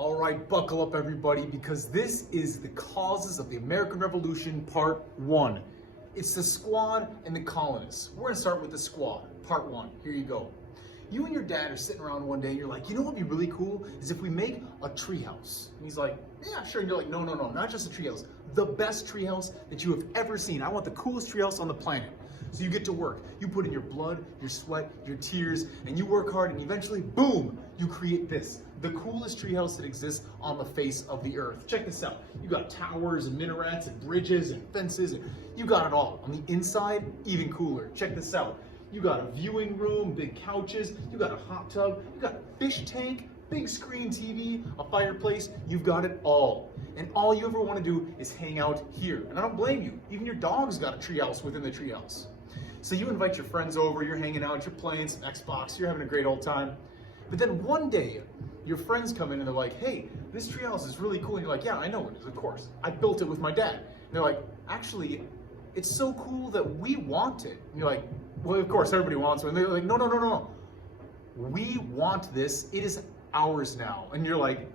All right, buckle up everybody, because this is the causes of the American Revolution part 1. It's the squad and the colonists. We're gonna start with the squad, part 1. Here you go. You and your dad are sitting around one day and you're like, you know what would be really cool is if we make a treehouse. And he's like, yeah, sure. And you're like, no, not just a treehouse. The best treehouse that you have ever seen. I want the coolest treehouse on the planet. So you get to work. You put in your blood, your sweat, your tears, and you work hard, and eventually, boom, you create this. The coolest treehouse that exists on the face of the earth. Check this out. You got towers and minarets and bridges and fences, and you got it all. On the inside, even cooler. Check this out. You got a viewing room, big couches, you got a hot tub, you got a fish tank, big screen TV, a fireplace, you've got it all. And all you ever want to do is hang out here. And I don't blame you. Even your dog's got a treehouse within the treehouse. So you invite your friends over, you're hanging out, you're playing some Xbox, you're having a great old time. But then one day, your friends come in and they're like, hey, this treehouse is really cool. And you're like, yeah, I know it is, of course. I built it with my dad. And they're like, actually, it's so cool that we want it. And you're like, well, of course, everybody wants it. And they're like, no. We want this. It is ours now. And you're like,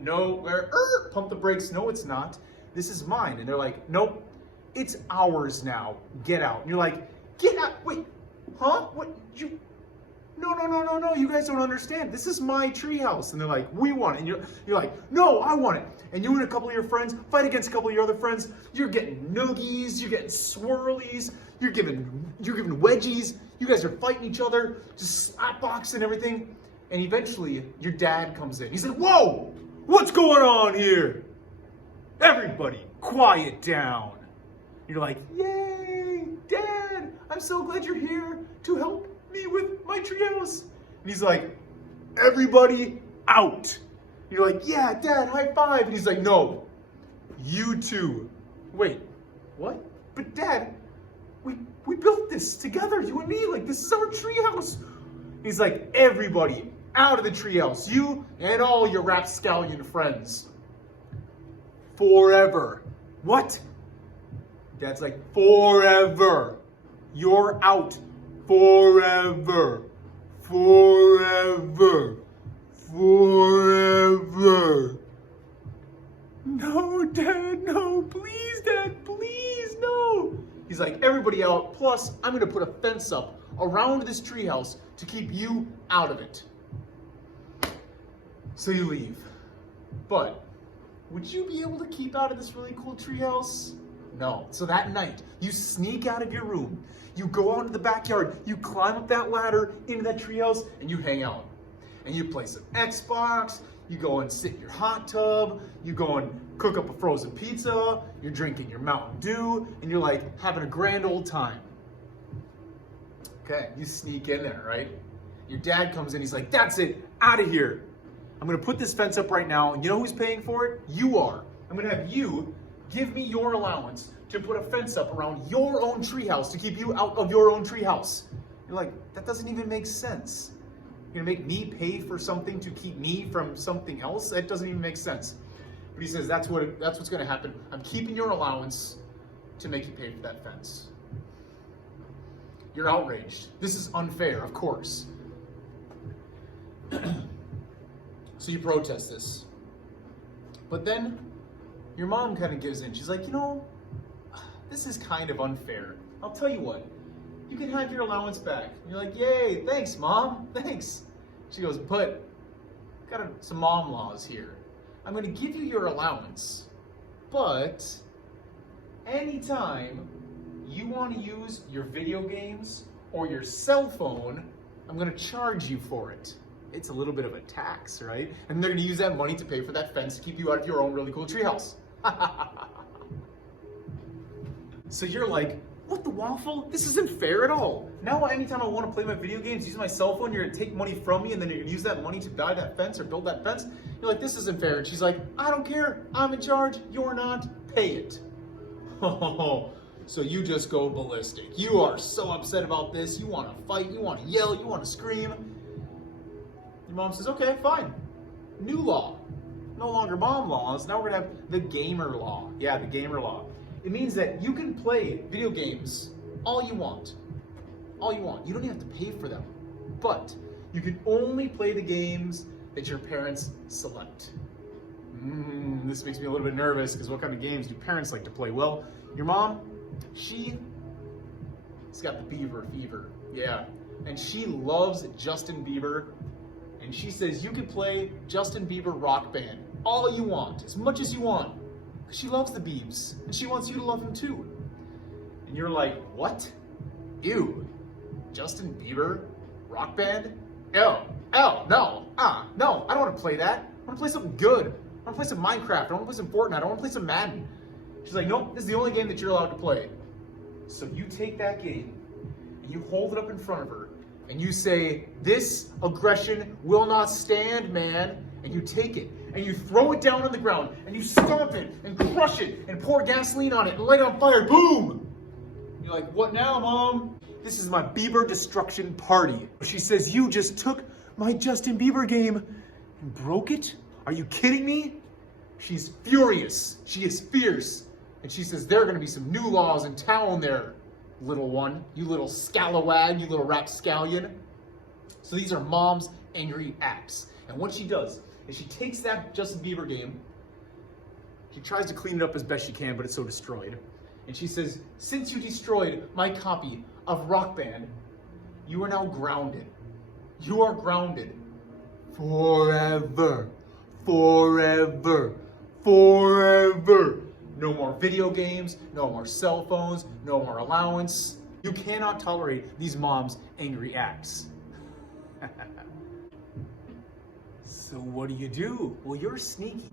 no, where? Pump the brakes. No, it's not. This is mine. And they're like, nope, it's ours now. Get out. And you're like, get out. Wait, huh? What? You? No, you guys don't understand. This is my treehouse. And they're like, we want it. And you're like, no, I want it. And you and a couple of your friends fight against a couple of your other friends. You're getting noogies, you're getting swirlies, you're giving wedgies. You guys are fighting each other, just slapboxing everything. And eventually, your dad comes in. He's like, whoa, what's going on here? Everybody, quiet down. You're like, yay, Dad, I'm so glad you're here to help me with my treehouse. And he's like, everybody out. You're like, yeah, Dad, high five. And he's like, no, you too. Wait, what? But Dad, we built this together, you and me. Like, this is our treehouse. He's like, everybody out of the treehouse. You and all your rapscallion friends. Forever. What? Dad's like, forever. You're out. Forever. Forever. Forever. No, Dad, no. Please, Dad, please, no. He's like, everybody out. Plus, I'm going to put a fence up around this treehouse to keep you out of it. So you leave. But would you be able to keep out of this really cool treehouse? No. So that night, you sneak out of your room. You go out into the backyard. You climb up that ladder into that treehouse, and you hang out. And you play some Xbox. You go and sit in your hot tub. You go and cook up a frozen pizza. You're drinking your Mountain Dew, and you're like having a grand old time. Okay, you sneak in there, right? Your dad comes in. He's like, that's it. Out of here. I'm going to put this fence up right now. And you know who's paying for it? You are. I'm going to have you give me your allowance to put a fence up around your own treehouse to keep you out of your own treehouse. You're like, that doesn't even make sense. You're gonna make me pay for something to keep me from something else? That doesn't even make sense. But he says, that's what's gonna happen. I'm keeping your allowance to make you pay for that fence. You're outraged. This is unfair, of course. So you protest this. But then your mom kind of gives in. She's like, you know, this is kind of unfair. I'll tell you what, you can have your allowance back. And you're like, yay, thanks, Mom, thanks. She goes, but got some mom laws here. I'm gonna give you your allowance, but anytime you wanna use your video games or your cell phone, I'm gonna charge you for it. It's a little bit of a tax, right? And they're gonna use that money to pay for that fence to keep you out of your own really cool treehouse. So you're like, what the waffle? This isn't fair at all. Now anytime I want to play my video games, use my cell phone, you're going to take money from me and then you're going to use that money to buy that fence or build that fence? You're like, this isn't fair. And she's like, I don't care. I'm in charge. You're not. Pay it. So you just go ballistic. You are so upset about this. You want to fight. You want to yell. You want to scream. Your mom says, okay, fine. New law. No longer mom laws. Now we're going to have the gamer law. Yeah, the gamer law. It means that you can play video games all you want. All you want. You don't even have to pay for them. But you can only play the games that your parents select. This makes me a little bit nervous because what kind of games do parents like to play? Well, your mom, she's got the Bieber fever. Yeah. And she loves Justin Bieber. And she says you can play Justin Bieber Rock Band all you want, as much as you want. Because she loves the Biebs. And she wants you to love him too. And you're like, what? Ew. Justin Bieber Rock Band? No, no, I don't want to play that. I want to play something good. I want to play some Minecraft. I want to play some Fortnite. I want to play some Madden. She's like, nope, this is the only game that you're allowed to play. So you take that game and you hold it up in front of her and you say, this aggression will not stand, man. And you take it and you throw it down on the ground and you stomp it and crush it and pour gasoline on it and light it on fire. Boom! You're like, what now, Mom? This is my Bieber destruction party. She says, you just took my Justin Bieber game and broke it? Are you kidding me? She's furious. She is fierce. And she says, there are going to be some new laws in town there, little one. You little scalawag, you little rapscallion. So these are Mom's angry acts. And what she does is she takes that Justin Bieber game, she tries to clean it up as best she can, but it's so destroyed. And she says, since you destroyed my copy of Rock Band, you are now grounded. You are grounded. Forever. Forever. Forever. No more video games, no more cell phones, no more allowance. You cannot tolerate these moms' angry acts. So what do? Well, you're sneaky.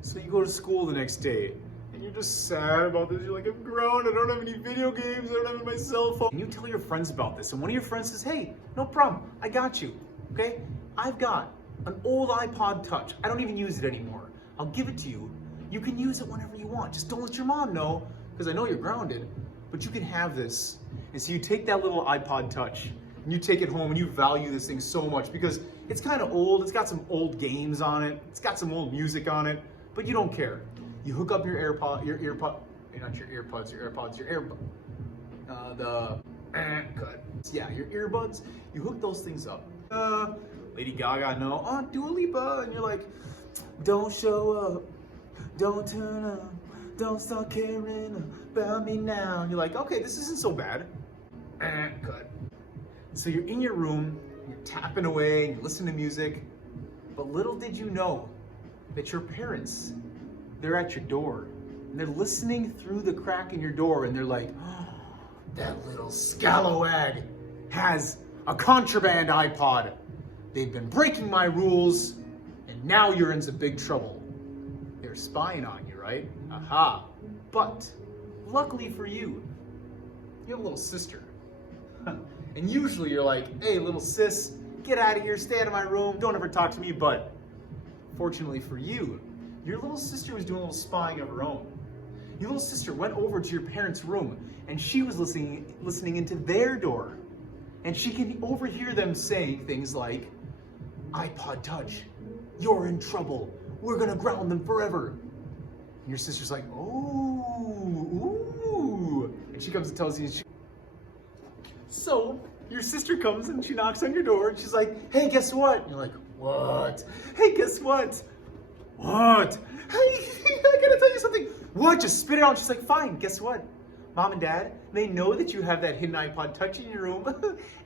So you go to school the next day, and you're just sad about this. You're like, I'm grown, I don't have any video games, I don't have my cell phone. And you tell your friends about this, and one of your friends says, hey, no problem, I got you, okay? I've got an old iPod Touch. I don't even use it anymore. I'll give it to you. You can use it whenever you want. Just don't let your mom know, because I know you're grounded, but you can have this. And so you take that little iPod Touch, and you take it home, and you value this thing so much, because it's kind of old, it's got some old games on it, it's got some old music on it, but you don't care. You hook up your AirPods, your earbuds. Yeah, your earbuds. You hook those things up. Lady Gaga, no. Oh, Dua Lipa, and you're like, don't show up, don't turn up, don't start caring about me now. And you're like, okay, this isn't so bad. Good. So you're in your room, you're tapping away, and you listen to music, but little did you know that your parents, they're at your door, and they're listening through the crack in your door, and they're like, oh, that little scalawag has a contraband iPod. They've been breaking my rules, and now you're in some big trouble. They're spying on you, right? Aha. But, luckily for you, you have a little sister. And usually you're like, hey, little sis, get out of here, stay out of my room, don't ever talk to me. But, fortunately for you, your little sister was doing a little spying of her own. Your little sister went over to your parents' room, and she was listening into their door. And she can overhear them saying things like, iPod Touch, you're in trouble. We're gonna ground them forever. And your sister's like, ooh. And she comes and tells you. So your sister comes and she knocks on your door and she's like, hey, guess what? And you're like, what? Hey, guess what? What? Hey, I gotta tell you something. What? Just spit it out. She's like, fine, guess what? Mom and Dad, they know that you have that hidden iPod Touch in your room,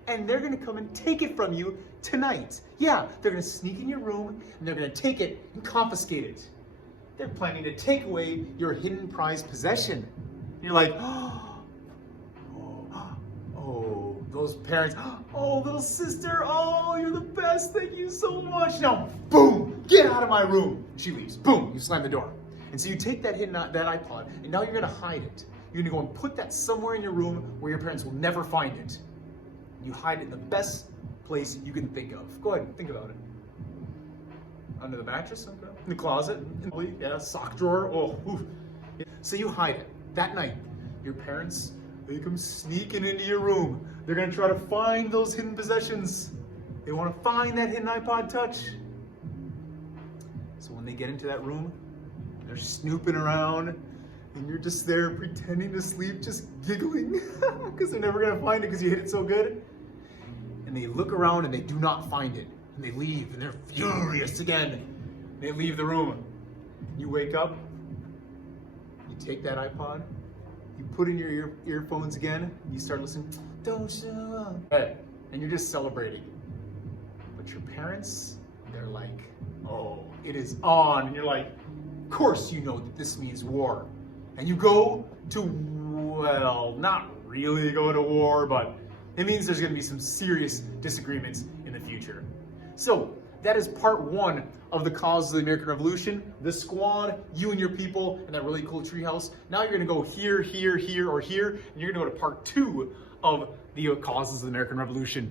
and they're gonna come and take it from you tonight. Yeah, they're gonna sneak in your room, and they're gonna take it and confiscate it. They're planning to take away your hidden prized possession. And you're like, oh, those parents, oh, little sister, oh, you're the best, thank you so much. Now, boom, get out of my room. She leaves, boom, you slam the door. And so you take that iPod, and now you're gonna hide it. You're gonna go and put that somewhere in your room where your parents will never find it. You hide it in the best place you can think of. Go ahead and think about it. Under the mattress, okay. In the closet, yeah, sock drawer, oh. Oof. So you hide it. That night, your parents, they come sneaking into your room. They're gonna try to find those hidden possessions. They wanna find that hidden iPod Touch. So when they get into that room, they're snooping around, and you're just there pretending to sleep, just giggling, because they're never gonna find it because you hit it so good. And they look around and they do not find it. And they leave, and they're furious again. They leave the room. You wake up, you take that iPod, you put in your earphones again, you start listening, don't show up. Right. And you're just celebrating. But your parents, they're like, oh, it is on. And you're like, of course you know that this means war. And you go to, well, not really go to war, but it means there's going to be some serious disagreements in the future. So that is part one of the causes of the American Revolution. The squad, you and your people, and that really cool treehouse. Now you're going to go here, here, here, or here, and you're going to go to part two of the causes of the American Revolution.